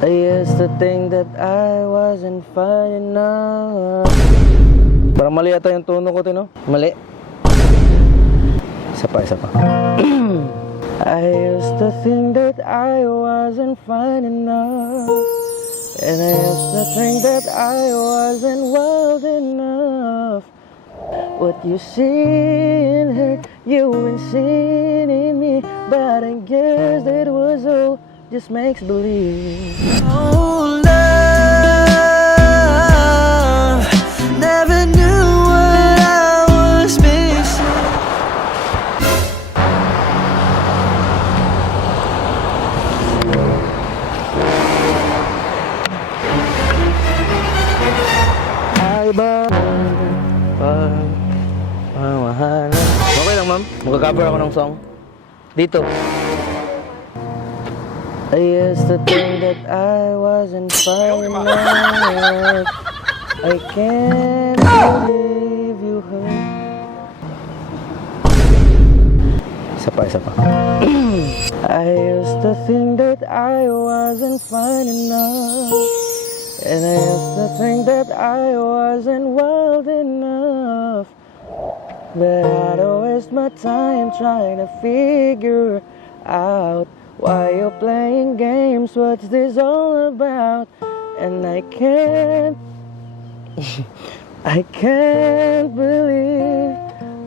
I used to think that I wasn't fine enough. Parang mali ata yung tono ko, Tino. Mali. Isa pa, isa pa. I used to think that I wasn't fine enough. And I used to think that I wasn't wild enough. What you see in her, you ain't seen in me. But I guess that was all just makes believe. Oh, love, never knew what was missing. Ay ba pag? Okay lang ma'am, magka-cover ako ng song. Dito. I used to think that I wasn't fine enough. I can't ah! believe you hurt. Isa pa, isa pa. I used to think that I wasn't fine enough. And I used to think that I wasn't wild enough. But I'd waste my time trying to figure out why you're playing games. What's this all about? And I can't, I can't believe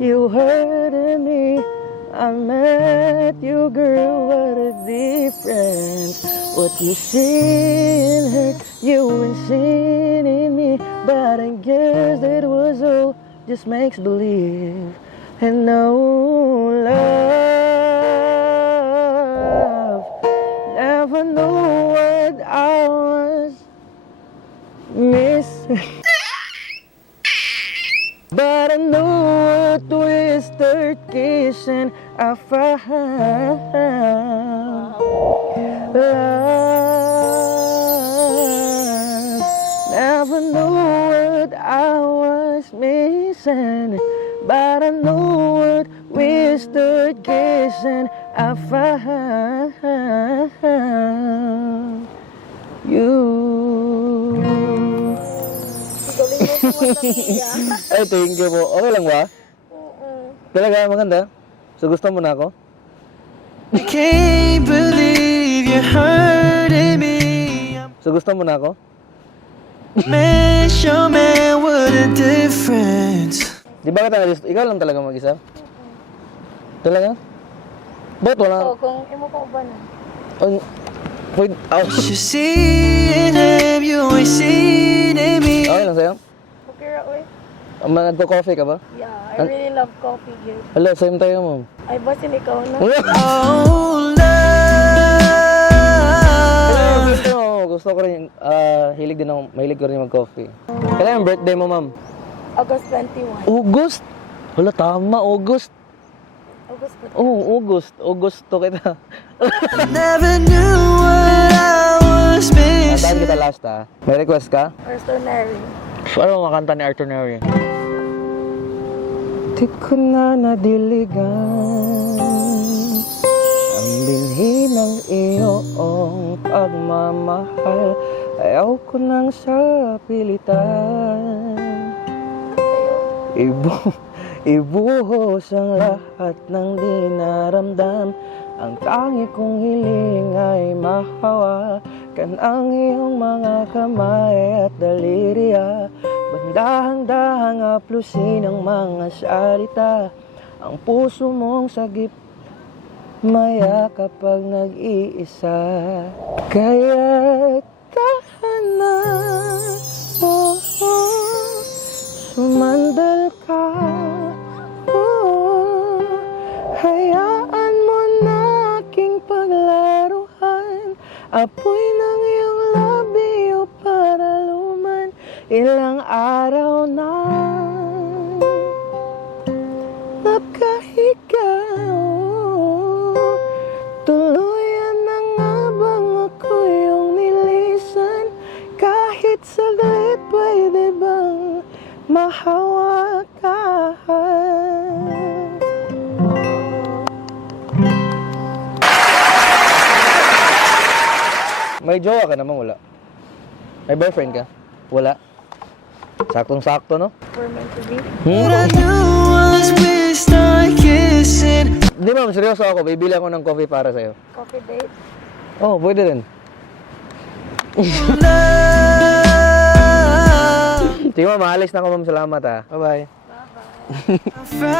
you hurted me. I met you, girl. What a difference. What you see in her, you ain't seen in me. But I guess it was all just makes believe. And no missing. But I knew a twisted kissing I found love. Never knew what I was missing, but I knew what twisted kissing I found Ay, thank you po. Okay lang ba? Talaga, maganda. So, gusto mo na ako? I can't believe you hurting me. So, gusto mo na ako? Man, show man, what a difference. Di ba kita gusto? Ikaw lang talaga mag-isa? Talaga? Ba't wala? Oo, kung imo ko ba na. Ang... Wait, ouch. You see in him, you ain't seen in me. Okay lang sa'yo? Okay ra, oy. Um, Nagko-coffee ka ba? Yeah, I really love coffee, girl. Hello, same tayo, ma'am. Ay, basin ikaw na. Oh, love. gusto, gusto ko rin, ah, hilig din ako, mahilig ko rin mag-coffee. Kailan yung birthday mo, ma'am? August 21. August! Wala, tama, August. August. Oo, oh, August. August to kita. Never knew what I was missing. kita last, ah. May request ka? Ordinary. Ano ang kanta ni Arthur Neri? Di ko na nadiligan Ang binhi ng iyong pagmamahal. Ayaw ko nang sa pilitan. Ibu Ibuhos ang lahat ng dinaramdam Ang tangi kong hiling ay mahawa Kan ang iyong mga kamay at daliriya. Bandahang-dahang aplusin ang mga salita. Ang puso mong sagip Maya kapag nag-iisa. Kaya Apoy ng iyong labi o para luman Ilang araw na. Nakahiga oh, Tuluyan na nga bang ako yung nilisan Kahit saglit pwede bang mahawakan May jowa ka naman, wala. May boyfriend ka? Wala. Saktong-sakto, no? We're meant to be. What I Hmm? knew was we start kissing. Di ma'am, seryoso ako. Bibili ako ng coffee para sa'yo. Coffee date. Oh, pwede rin. Sige ma'am, maalis na ako ma'am. Salamat ah. Bye-bye. I